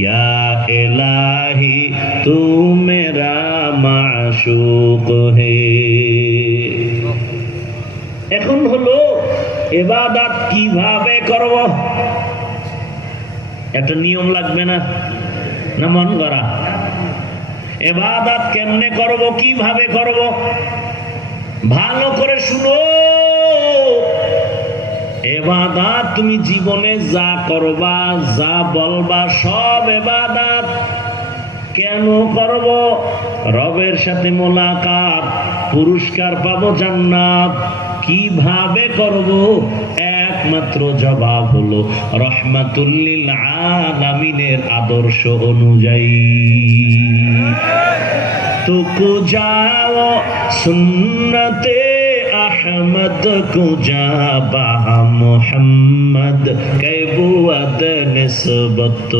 या इलाही तू मेरा माशूक है। এখন হলো ইবাদত কিভাবে করব, একটা নিয়ম লাগবে না? না মন করা ইবাদত কেমনে করব, কিভাবে করব, ভালো করে শুনো। ইবাদত তুমি জীবনে যা করবা, যা বলবা, সব ইবাদত কেন করব? রবের সাথে মোলাকাত, পুরস্কার পাবো জান্নাত। কিভাবে করব? একমাত্র জবাব হলো রহমাতুল লিল আলামিনের আদর্শ অনুযায়ী। তো যাও সুন্নতে अहमद को जाबा मोहम्मद कैबुअद निस्बत